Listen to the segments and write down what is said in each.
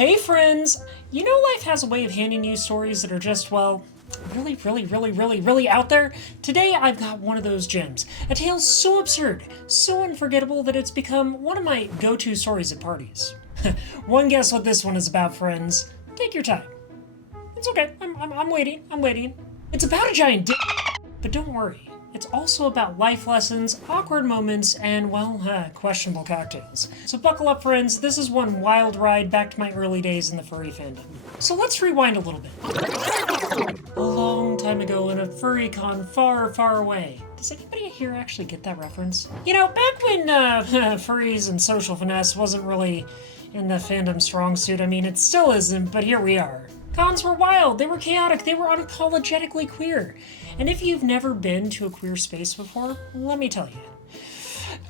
Hey friends! You know life has a way of handing you stories that are just, well, really out there? Today I've got one of those gems. A tale so absurd, so unforgettable that it's become one of my go-to stories at parties. One guess what this one is about, friends. Take your time. It's okay, I'm waiting. It's about a giant dick, but don't worry. It's also about life lessons, awkward moments, and, well, questionable cocktails. So buckle up, friends. This is one wild ride back to my early days in the furry fandom. So let's rewind a little bit. A long time ago in a furry con far away. Does anybody here actually get that reference? You know, back when furries and social finesse wasn't really in the fandom strong suit. I mean, it still isn't, but here we are. Cons were wild, they were chaotic, they were unapologetically queer. And if you've never been to a queer space before, let me tell you,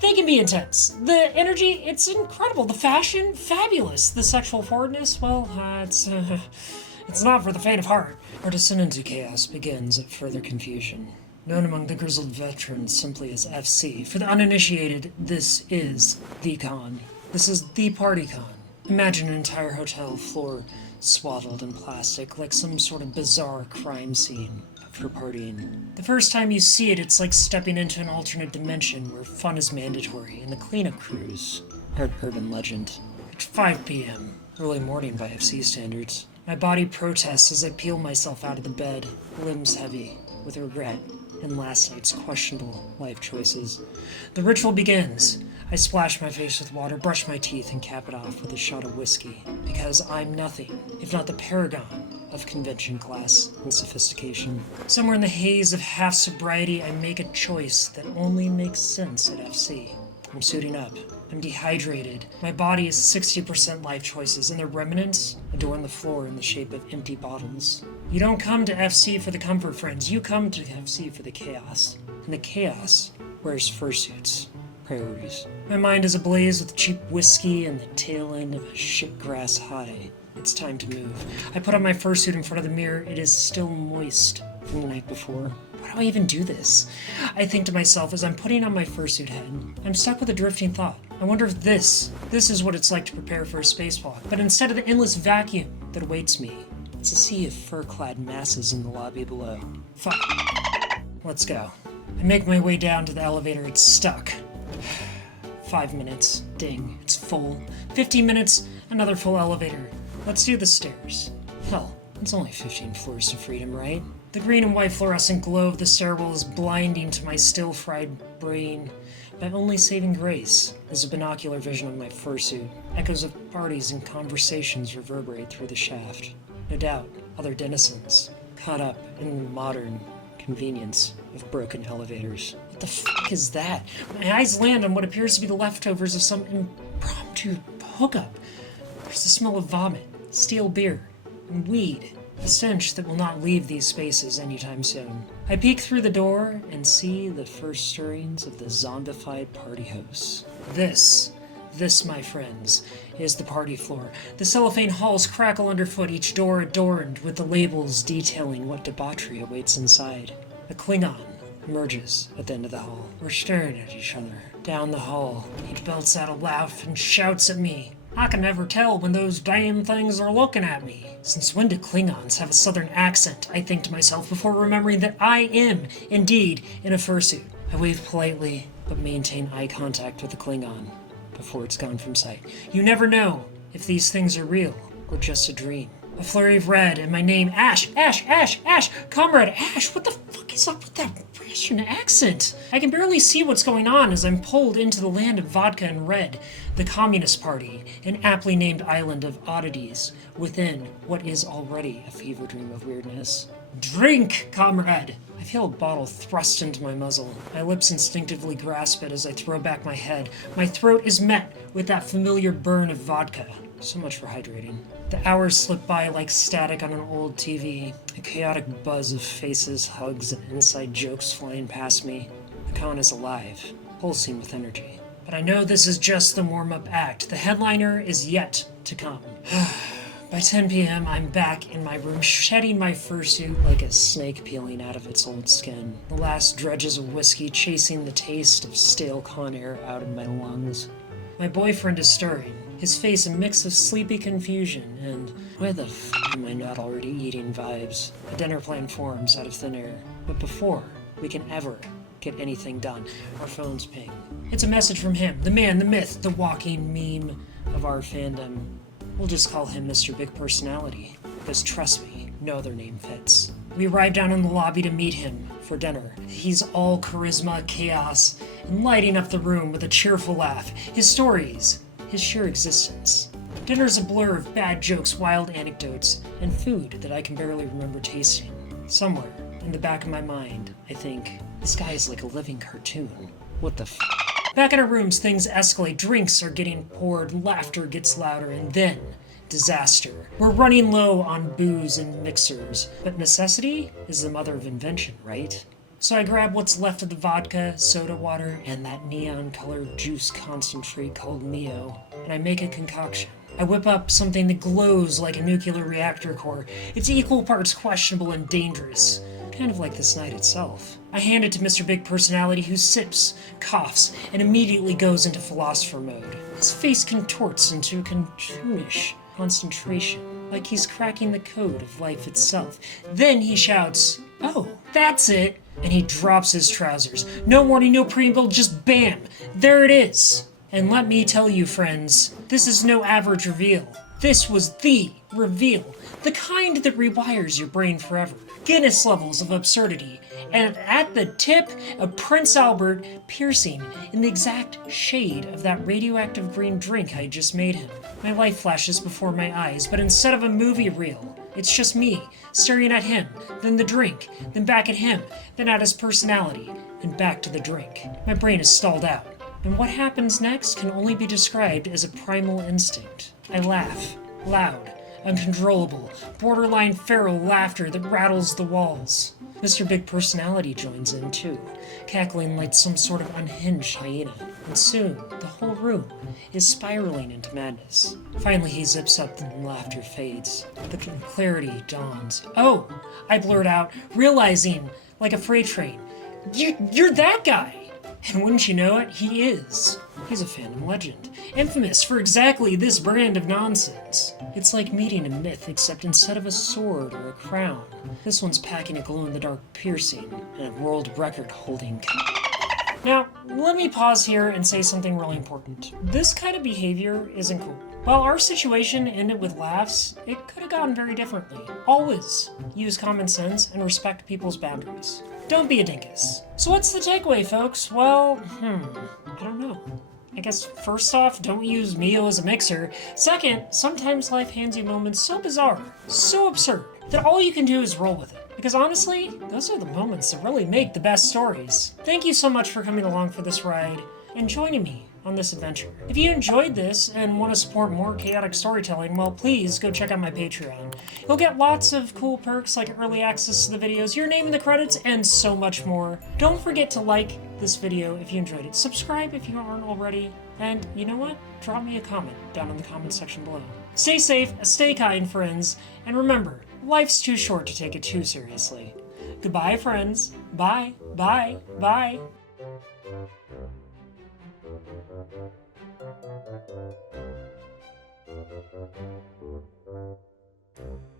they can be intense. The energy, it's incredible. The fashion, fabulous. The sexual forwardness, well, it's not for the faint of heart. Our descent into chaos begins at further confusion. Known among the grizzled veterans simply as FC. For the uninitiated, this is the con. This is the party con. Imagine an entire hotel floor swaddled in plastic, like some sort of bizarre crime scene for partying. The first time you see it, it's like stepping into an alternate dimension where fun is mandatory and the cleanup crews are urban legend. At 5 p.m., early morning by FC standards, my body protests as I peel myself out of the bed, limbs heavy with regret and last night's questionable life choices. The ritual begins. I splash my face with water, brush my teeth, and cap it off with a shot of whiskey, because I'm nothing if not the paragon of convention class and sophistication. Somewhere in the haze of half sobriety, I make a choice that only makes sense at FC. I'm suiting up. I'm dehydrated. My body is 60% life choices, and their remnants adorn the floor in the shape of empty bottles. You don't come to FC for the comfort, friends. You come to FC for the chaos. And the chaos wears fursuits. Priorities. My mind is ablaze with cheap whiskey and the tail end of a shitgrass high. It's time to move. I put on my fursuit in front of the mirror. It is still moist from the night before. Why do I even do this? I think to myself as I'm putting on my fursuit head. I'm stuck with a drifting thought. I wonder if this is what it's like to prepare for a spacewalk. But instead of the endless vacuum that awaits me, it's a sea of fur-clad masses in the lobby below. Fuck. Let's go. I make my way down to the elevator. It's stuck. 5 minutes. Ding. It's full. 15 minutes. Another full elevator. Let's do the stairs. Hell, it's only 15 floors to freedom, right? The green and white fluorescent glow of the stairwell is blinding to my still-fried brain. My only saving grace is a binocular vision of my fursuit. Echoes of parties and conversations reverberate through the shaft. No doubt, other denizens, caught up in the modern convenience of broken elevators. What the fuck is that? My eyes land on what appears to be the leftovers of some impromptu hookup. There's the smell of vomit, stale beer, and weed. A stench that will not leave these spaces anytime soon. I peek through the door and see the first stirrings of the zombified party hosts. This, my friends, is the party floor. The cellophane halls crackle underfoot, each door adorned with the labels detailing what debauchery awaits inside. A Klingon emerges at the end of the hall. We're staring at each other. Down the hall, he belts out a laugh and shouts at me. I can never tell when those damn things are looking at me. Since when do Klingons have a southern accent? I think to myself before remembering that I am, indeed, in a fursuit. I wave politely, but maintain eye contact with the Klingon before it's gone from sight. You never know if these things are real or just a dream. A flurry of red and my name, Ash, Comrade Ash, what the fuck is up with that Russian accent? I can barely see what's going on as I'm pulled into the land of vodka and red, the Communist Party, an aptly named island of oddities within what is already a fever dream of weirdness. Drink, comrade! I feel a bottle thrust into my muzzle. My lips instinctively grasp it as I throw back my head. My throat is met with that familiar burn of vodka. So much for hydrating. The hours slip by like static on an old TV, a chaotic buzz of faces, hugs, and inside jokes flying past me. The con is alive, pulsing with energy. But I know this is just the warm-up act. The headliner is yet to come. By 10 p.m., I'm back in my room, shedding my fursuit like a snake peeling out of its old skin. The last dredges of whiskey chasing the taste of stale con air out of my lungs. My boyfriend is stirring. his face a mix of sleepy confusion and why the f am I not already eating vibes. A dinner plan forms out of thin air, but before we can ever get anything done, our phones ping. It's a message from him, the man, the myth, the walking meme of our fandom. We'll just call him Mr. Big Personality, because trust me, no other name fits. We arrive down in the lobby to meet him for dinner. He's all charisma, chaos, and lighting up the room with a cheerful laugh. His stories, his sheer existence. Dinner's a blur of bad jokes, wild anecdotes, and food that I can barely remember tasting. Somewhere in the back of my mind, I think, this guy is like a living cartoon. What the f? Back in our rooms, things escalate. Drinks are getting poured, laughter gets louder, and then disaster. We're running low on booze and mixers, but necessity is the mother of invention, right? So I grab what's left of the vodka, soda water, and that neon-colored juice concentrate called Neo, and I make a concoction. I whip up something that glows like a nuclear reactor core. It's equal parts questionable and dangerous, kind of like this night itself. I hand it to Mr. Big Personality, who sips, coughs, and immediately goes into philosopher mode. His face contorts into cartoonish concentration, like he's cracking the code of life itself. Then he shouts, "Oh, that's it!" And he drops his trousers. No warning, no preamble, just bam! There it is! And let me tell you, friends, this is no average reveal. This was the reveal. The kind that rewires your brain forever. Guinness levels of absurdity. And at the tip, a Prince Albert piercing in the exact shade of that radioactive green drink I just made him. My life flashes before my eyes, but instead of a movie reel, it's just me, staring at him, then the drink, then back at him, then at his personality, and back to the drink. My brain is stalled out, and what happens next can only be described as a primal instinct. I laugh, loud, uncontrollable, borderline feral laughter that rattles the walls. Mr. Big Personality joins in too, cackling like some sort of unhinged hyena, and soon the whole room is spiraling into madness. Finally he zips up and laughter fades. The clarity dawns. "Oh!" I blurt out, realizing, like a freight train, You're that guy! And wouldn't you know it, he is. He's a fandom legend, infamous for exactly this brand of nonsense. It's like meeting a myth, except instead of a sword or a crown, this one's packing a glow-in-the-dark piercing and a world record-holding. Now, let me pause here and say something really important. This kind of behavior isn't cool. While our situation ended with laughs, it could have gone very differently. Always use common sense and respect people's boundaries. Don't be a dinkus. So what's the takeaway, folks? Well, I don't know. I guess first off, don't use Mio as a mixer. Second, sometimes life hands you moments so bizarre, so absurd, that all you can do is roll with it. Because honestly, those are the moments that really make the best stories. Thank you so much for coming along for this ride and joining me on this adventure. If you enjoyed this and want to support more chaotic storytelling, well, please go check out my Patreon. You'll get lots of cool perks like early access to the videos, your name in the credits, and so much more. Don't forget to like this video if you enjoyed it. Subscribe if you aren't already. And you know what? Drop me a comment down in the comment section below. Stay safe, stay kind, friends, and remember, life's too short to take it too seriously. Goodbye, friends. Bye, bye, bye. Thank you.